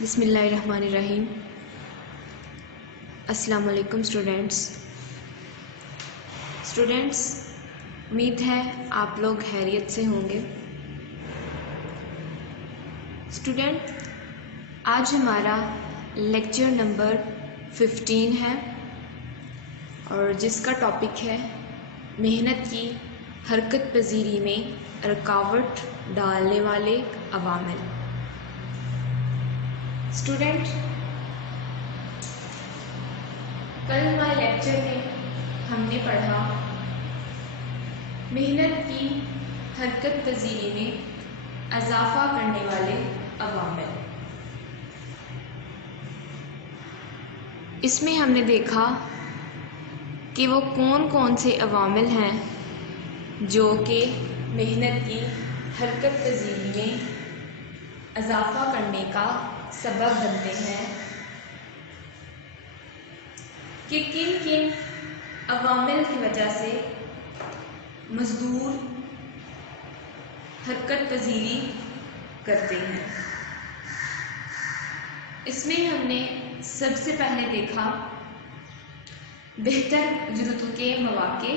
بسم اللہ الرحمن الرحیم۔ السلام علیکم اسٹوڈینٹس، امید ہے آپ لوگ خیریت سے ہوں گے۔ اسٹوڈینٹ، آج ہمارا لیکچر نمبر 15 ہے اور جس کا ٹاپک ہے محنت کی حرکت پذیری میں رکاوٹ ڈالنے والے عوامل۔ اسٹوڈینٹ، کل ہمارے لیکچر میں ہم نے پڑھا محنت کی حرکت پذیری میں اضافہ کرنے والے عوامل۔ اس میں ہم نے دیکھا کہ وہ کون کون سے عوامل ہیں جو کہ محنت کی حرکت پذیری میں اضافہ کرنے کا سبب بنتے ہیں، کہ کن کن عوامل کی وجہ سے مزدور حرکت پذیری کرتے ہیں۔ اس میں ہم نے سب سے پہلے دیکھا بہتر اجرتوں کے مواقع،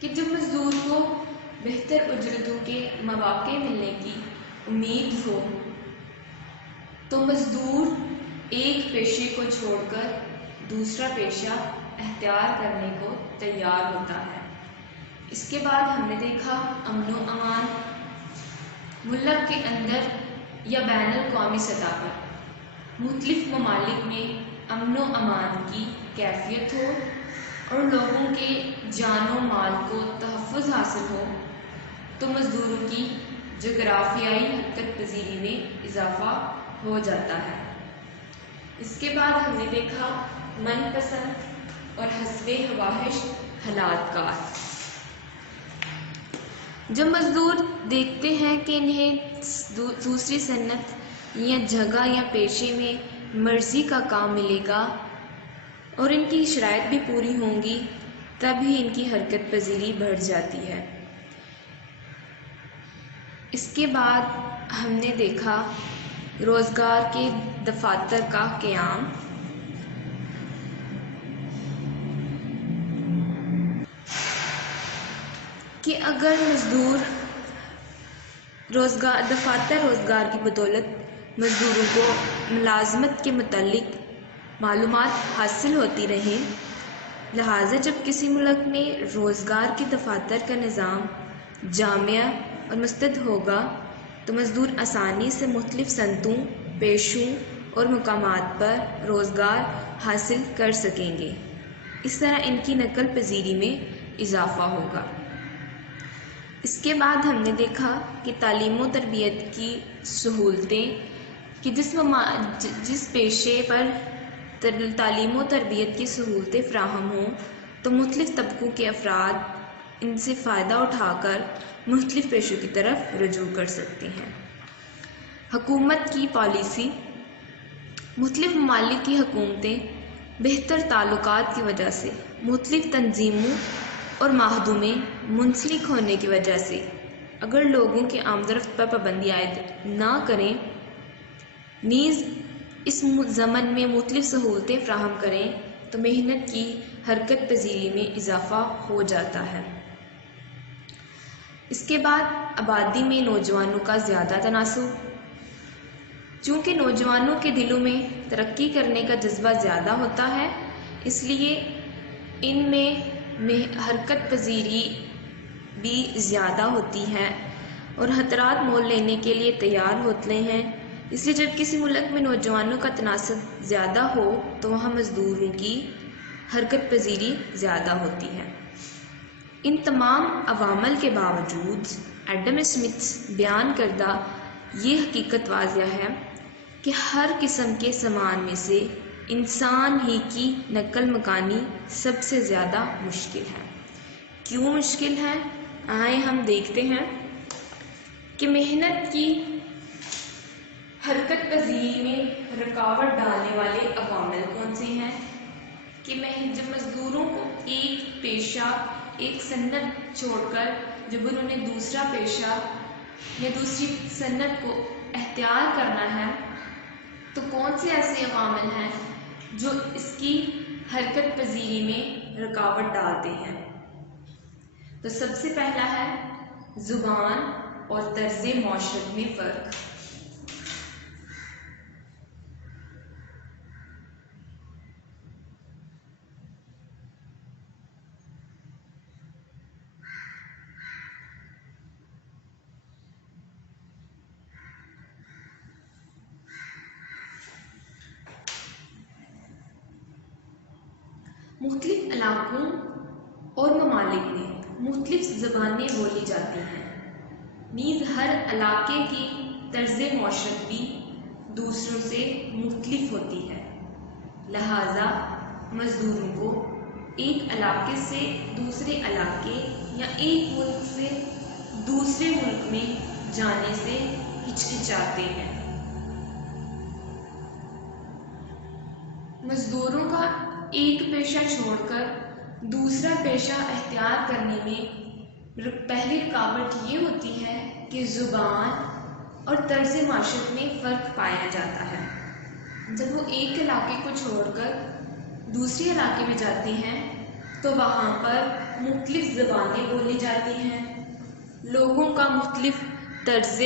کہ جب مزدور کو بہتر اجرتوں کے مواقع ملنے کی امید ہو تو مزدور ایک پیشے کو چھوڑ کر دوسرا پیشہ اختیار کرنے کو تیار ہوتا ہے۔ اس کے بعد ہم نے دیکھا امن و امان، ملک کے اندر یا بین الاقوامی سطح پر مختلف ممالک میں امن و امان کی کیفیت ہو اور لوگوں کے جان و مال کو تحفظ حاصل ہو تو مزدوروں کی جغرافیائی حرکت پذیری میں اضافہ ہو جاتا ہے۔ اس کے بعد ہم نے دیکھا من پسند اور حسب خواہش حالات کا۔ جب مزدور دیکھتے ہیں کہ انہیں دوسری صنعت یا جگہ یا پیشے میں مرضی کا کام ملے گا اور ان کی شرائط بھی پوری ہوں گی، تب ہی ان کی حرکت پذیری بڑھ جاتی ہے۔ اس کے بعد ہم نے دیکھا روزگار کے دفاتر کا قیام۔ کہ اگر مزدور دفاتر روزگار کی بدولت مزدوروں کو ملازمت کے متعلق معلومات حاصل ہوتی رہیں، لہٰذا جب کسی ملک میں روزگار کے دفاتر کا نظام جامع اور مستعد ہوگا تو مزدور آسانی سے مختلف صنعتوں، پیشوں اور مقامات پر روزگار حاصل کر سکیں گے۔ اس طرح ان کی نقل پذیری میں اضافہ ہوگا۔ اس کے بعد ہم نے دیکھا کہ تعلیم و تربیت کی سہولتیں، کہ جس پیشے پر تعلیم و تربیت کی سہولتیں فراہم ہوں تو مختلف طبقوں کے افراد ان سے فائدہ اٹھا کر مختلف پیشوں کی طرف رجوع کر سکتے ہیں۔ حکومت کی پالیسی، مختلف ممالک کی حکومتیں بہتر تعلقات کی وجہ سے مختلف تنظیموں اور معاہدوں میں منسلک ہونے کی وجہ سے اگر لوگوں کے آمد و رفت پر پابندی عائد نہ کریں، نیز اس ضمن میں مختلف سہولتیں فراہم کریں تو محنت کی حرکت پذیری میں اضافہ ہو جاتا ہے۔ اس کے بعد آبادی میں نوجوانوں کا زیادہ تناسب، چونکہ نوجوانوں کے دلوں میں ترقی کرنے کا جذبہ زیادہ ہوتا ہے، اس لیے ان میں حرکت پذیری بھی زیادہ ہوتی ہے اور خطرات مول لینے کے لیے تیار ہوتے ہیں۔ اس لیے جب کسی ملک میں نوجوانوں کا تناسب زیادہ ہو تو وہاں مزدوروں کی حرکت پذیری زیادہ ہوتی ہے۔ ان تمام عوامل کے باوجود ایڈم اسمتھ بیان کردہ یہ حقیقت واضح ہے کہ ہر قسم کے سامان میں سے انسان ہی کی نقل مکانی سب سے زیادہ مشکل ہے۔ کیوں مشکل ہے؟ آئیں ہم دیکھتے ہیں کہ محنت کی حرکت پذیری میں رکاوٹ ڈالنے والے عوامل کون سے ہیں۔ کہ جب مزدوروں کو ایک پیشہ، ایک صنعت چھوڑ کر جب انہوں نے دوسرا پیشہ یا دوسری صنعت کو اختیار کرنا ہے تو کون سے ایسے عوامل ہیں جو اس کی حرکت پذیری میں رکاوٹ ڈالتے ہیں؟ تو سب سے پہلا ہے زبان اور طرز معاشرت میں فرق۔ مختلف علاقوں اور ممالک میں مختلف زبانیں بولی جاتی ہیں، نیز ہر علاقے کی طرز معاشرت بھی دوسروں سے مختلف ہوتی ہے، لہٰذا مزدوروں کو ایک علاقے سے دوسرے علاقے یا ایک ملک سے دوسرے ملک میں جانے سے ہچکچاتے ہیں۔ مزدوروں کا ایک پیشہ چھوڑ کر دوسرا پیشہ اختیار کرنے میں پہلی رکاوٹ یہ ہوتی ہے کہ زبان اور طرز معاشرت میں فرق پایا جاتا ہے۔ جب وہ ایک علاقے کو چھوڑ کر دوسرے علاقے میں جاتے ہیں تو وہاں پر مختلف زبانیں بولی جاتی ہیں، لوگوں کا مختلف طرز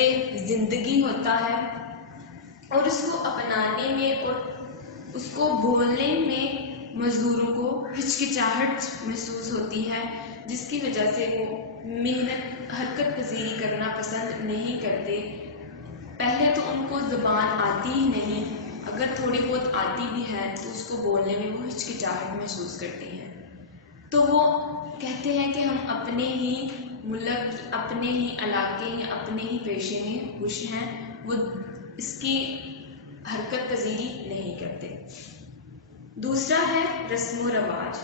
زندگی ہوتا ہے اور اس کو اپنانے میں اور اس کو بولنے میں مزدوروں کو ہچکچاہٹ محسوس ہوتی ہے، جس کی وجہ سے وہ حرکت پذیری کرنا پسند نہیں کرتے۔ پہلے تو ان کو زبان آتی ہی نہیں، اگر تھوڑی بہت آتی بھی ہے تو اس کو بولنے میں وہ ہچکچاہٹ محسوس کرتے ہیں، تو وہ کہتے ہیں کہ ہم اپنے ہی ملک، اپنے ہی علاقے یا اپنے ہی پیشے میں خوش ہیں، وہ اس کی حرکت پذیری نہیں کرتے۔ دوسرا ہے رسم و رواج۔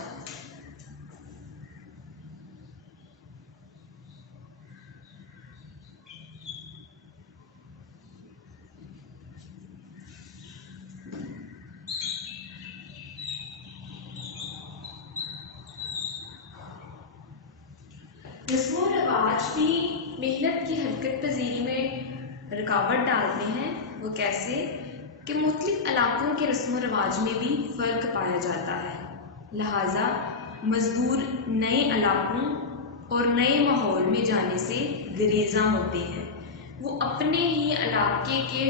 رسم و رواج بھی محنت کی حرکت پذیری میں رکاوٹ ڈالتے ہیں۔ وہ کیسے؟ کہ مختلف علاقوں کے رسم و رواج میں بھی فرق پایا جاتا ہے، لہٰذا مزدور نئے علاقوں اور نئے ماحول میں جانے سے گریزاں ہوتے ہیں۔ وہ اپنے ہی علاقے کے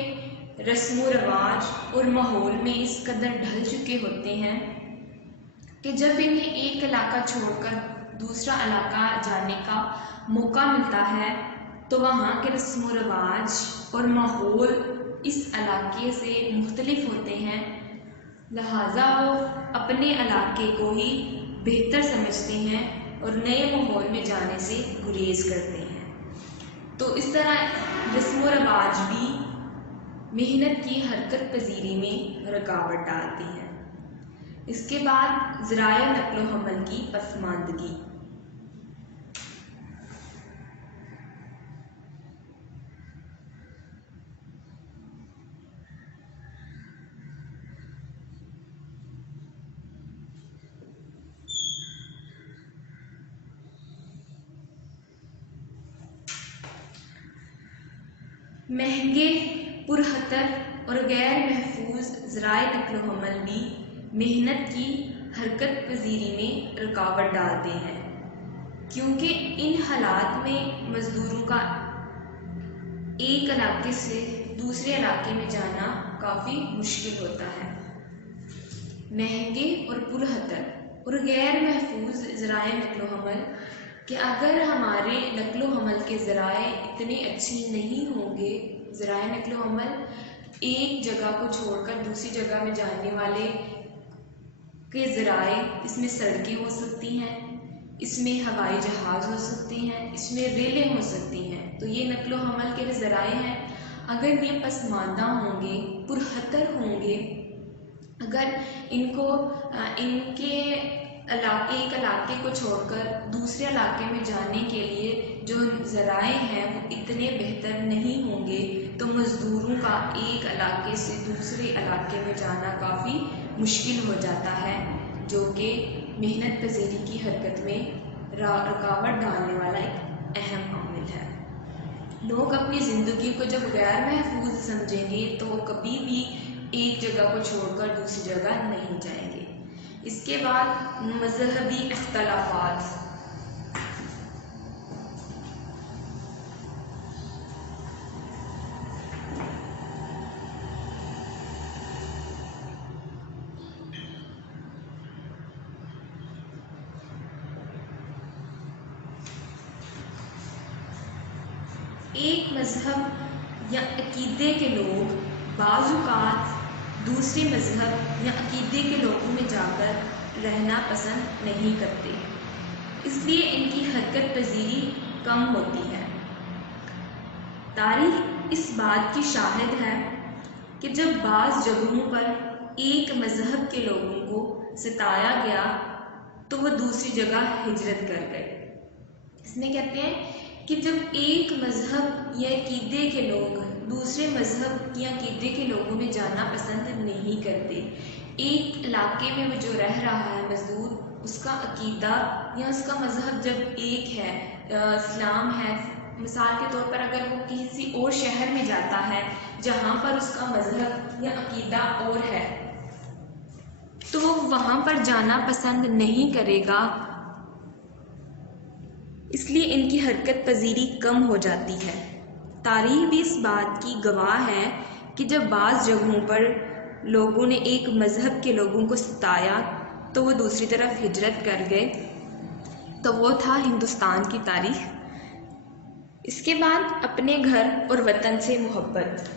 رسم و رواج اور ماحول میں اس قدر ڈھل چکے ہوتے ہیں کہ جب انہیں ایک علاقہ چھوڑ کر دوسرا علاقہ جانے کا موقع ملتا ہے تو وہاں کے رسم و رواج اور ماحول اس علاقے سے مختلف ہوتے ہیں، لہٰذا وہ اپنے علاقے کو ہی بہتر سمجھتے ہیں اور نئے ماحول میں جانے سے گریز کرتے ہیں۔ تو اس طرح رسم و رواج بھی محنت کی حرکت پذیری میں رکاوٹ ڈالتی ہیں۔ اس کے بعد ذرائع نقل و حمل کی پسماندگی۔ مہنگے، پرخطر اور غیر محفوظ ذرائع نقل و حمل بھی محنت کی حرکت پذیری میں رکاوٹ ڈالتے ہیں، کیونکہ ان حالات میں مزدوروں کا ایک علاقے سے دوسرے علاقے میں جانا کافی مشکل ہوتا ہے۔ مہنگے اور پرخطر اور غیر محفوظ ذرائع نقل و حمل کہ اگر ہمارے نقل و حمل کے ذرائع اتنے اچھی نہیں ہوں گے، ذرائع نقل و حمل ایک جگہ کو چھوڑ کر دوسری جگہ میں جانے والے کے ذرائع، اس میں سڑکیں ہو سکتی ہیں، اس میں ہوائی جہاز ہو سکتے ہیں، اس میں ریلیں ہو سکتی ہیں، تو یہ نقل و حمل کے ذرائع ہیں، اگر یہ پسماندہ ہوں گے، پرخطر ہوں گے، اگر ان کے ایک علاقے کو چھوڑ کر دوسرے علاقے میں جانے کے لیے جو ذرائع ہیں وہ اتنے بہتر نہیں ہوں گے تو مزدوروں کا ایک علاقے سے دوسرے علاقے میں جانا کافی مشکل ہو جاتا ہے، جو کہ محنت پذیری کی حرکت میں رکاوٹ ڈالنے والا ایک اہم عامل ہے۔ لوگ اپنی زندگی کو جب غیر محفوظ سمجھیں گے تو وہ کبھی بھی ایک جگہ کو چھوڑ کر دوسری جگہ نہیں جائیں گے۔ اس کے بعد مذہبی اختلافات۔ ایک مذہب یا عقیدے کے لوگ بعض اوقات دوسرے مذہب یا عقیدے کے لوگوں میں جا کر رہنا پسند نہیں کرتے، اس لیے ان کی حرکت پذیری کم ہوتی ہے۔ تاریخ اس بات کی شاہد ہے کہ جب بعض جگہوں پر ایک مذہب کے لوگوں کو ستایا گیا تو وہ دوسری جگہ ہجرت کر گئے۔ اس میں کہتے ہیں کہ جب ایک مذہب یا عقیدے کے لوگ دوسرے مذہب یا عقیدے کے لوگوں میں جانا پسند نہیں کرتے، ایک علاقے میں وہ جو رہ رہا ہے مزدور، اس کا عقیدہ یا اس کا مذہب جب ایک ہے، اسلام ہے، مثال کے طور پر اگر وہ کسی اور شہر میں جاتا ہے جہاں پر اس کا مذہب یا عقیدہ اور ہے تو وہ وہاں پر جانا پسند نہیں کرے گا، اس لیے ان کی حرکت پذیری کم ہو جاتی ہے۔ تاریخ بھی اس بات کی گواہ ہے کہ جب بعض جگہوں پر لوگوں نے ایک مذہب کے لوگوں کو ستایا تو وہ دوسری طرف ہجرت کر گئے، تو وہ تھا ہندوستان کی تاریخ۔ اس کے بعد اپنے گھر اور وطن سے محبت۔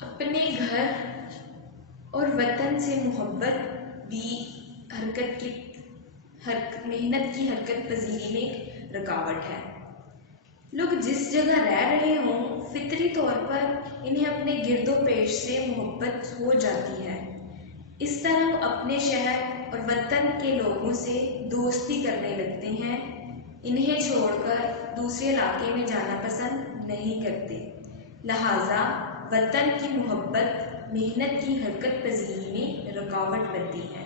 اپنے گھر اور وطن سے محبت بھی محنت کی حرکت پذیری میں رکاوٹ ہے۔ لوگ جس جگہ رہ رہے ہوں فطری طور پر انہیں اپنے گرد و پیش سے محبت ہو جاتی ہے، اس طرح وہ اپنے شہر اور وطن کے لوگوں سے دوستی کرنے لگتے ہیں، انہیں چھوڑ کر دوسرے علاقے میں جانا پسند نہیں کرتے، لہٰذا وطن کی محبت محنت کی حرکت پذیری میں رکاوٹ بنتی ہے۔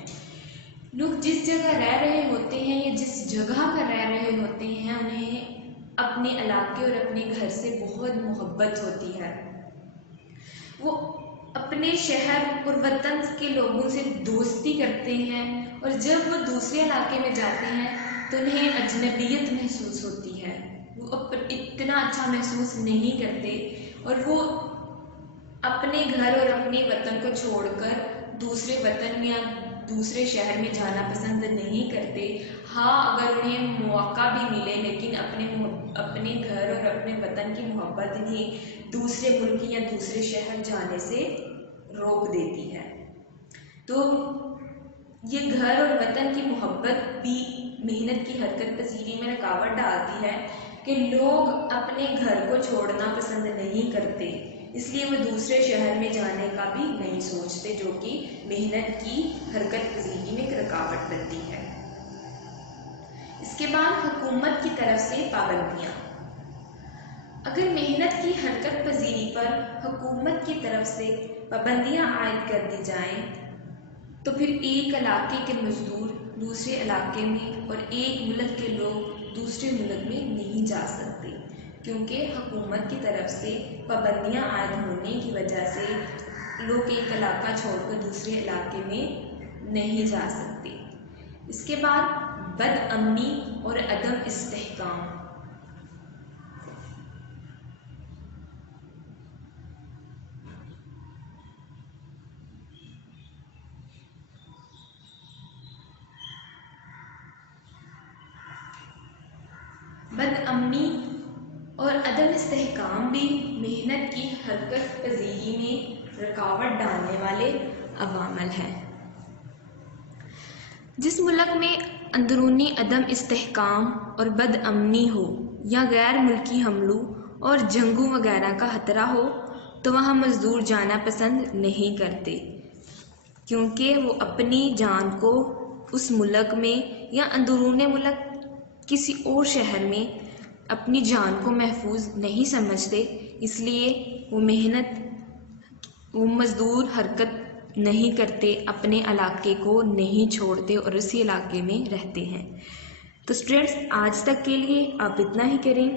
لوگ جس جگہ رہ رہے ہوتے ہیں یا جس جگہ پر رہ رہے ہوتے ہیں انہیں اپنے علاقے اور اپنے گھر سے بہت محبت ہوتی ہے، وہ اپنے شہر اور وطن کے لوگوں سے دوستی کرتے ہیں، اور جب وہ دوسرے علاقے میں جاتے ہیں تو انہیں اجنبیت محسوس ہوتی ہے، وہ اتنا اچھا محسوس نہیں کرتے، اور وہ اپنے گھر اور اپنے وطن کو چھوڑ کر دوسرے وطن یا دوسرے شہر میں جانا پسند نہیں کرتے۔ ہاں، اگر انہیں موقع بھی ملے لیکن اپنے گھر اور اپنے وطن کی محبت انہیں دوسرے ملک یا دوسرے شہر جانے سے روک دیتی ہے۔ تو یہ گھر اور وطن کی محبت بھی محنت کی حرکت پذیری میں رکاوٹ ڈالتی ہے کہ لوگ اپنے گھر کو چھوڑنا پسند نہیں کرتے، اس لیے وہ دوسرے شہر میں جانے کا بھی نہیں سوچتے، جو کہ محنت کی حرکت پذیری میں رکاوٹ بنتی ہے۔ اس کے بعد حکومت کی طرف سے پابندیاں۔ اگر محنت کی حرکت پذیری پر حکومت کی طرف سے پابندیاں عائد کر دی جائیں تو پھر ایک علاقے کے مزدور دوسرے علاقے میں اور ایک ملک کے لوگ دوسرے ملک میں نہیں جا سکتے، کیونکہ حکومت کی طرف سے پابندیاں عائد ہونے کی وجہ سے لوگ ایک علاقہ چھوڑ کر دوسرے علاقے میں نہیں جا سکتے۔ اس کے بعد بد امنی اور عدم استحکام۔ بد امنی اور عدم استحکام بھی محنت کی حرکت پذیری میں رکاوٹ ڈالنے والے عوامل ہیں۔ جس ملک میں اندرونی عدم استحکام اور بد امنی ہو یا غیر ملکی حملوں اور جنگوں وغیرہ کا خطرہ ہو تو وہاں مزدور جانا پسند نہیں کرتے، کیونکہ وہ اپنی جان کو اس ملک میں یا اندرون ملک کسی اور شہر میں اپنی جان کو محفوظ نہیں سمجھتے، اس لیے وہ مزدور حرکت نہیں کرتے، اپنے علاقے کو نہیں چھوڑتے اور اسی علاقے میں رہتے ہیں۔ تو اسٹوڈینٹس آج تک کے لیے آپ اتنا ہی کریں،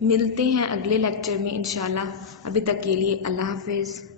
ملتے ہیں اگلے لیکچر میں انشاءاللہ۔ ابھی تک کے لیے اللہ حافظ۔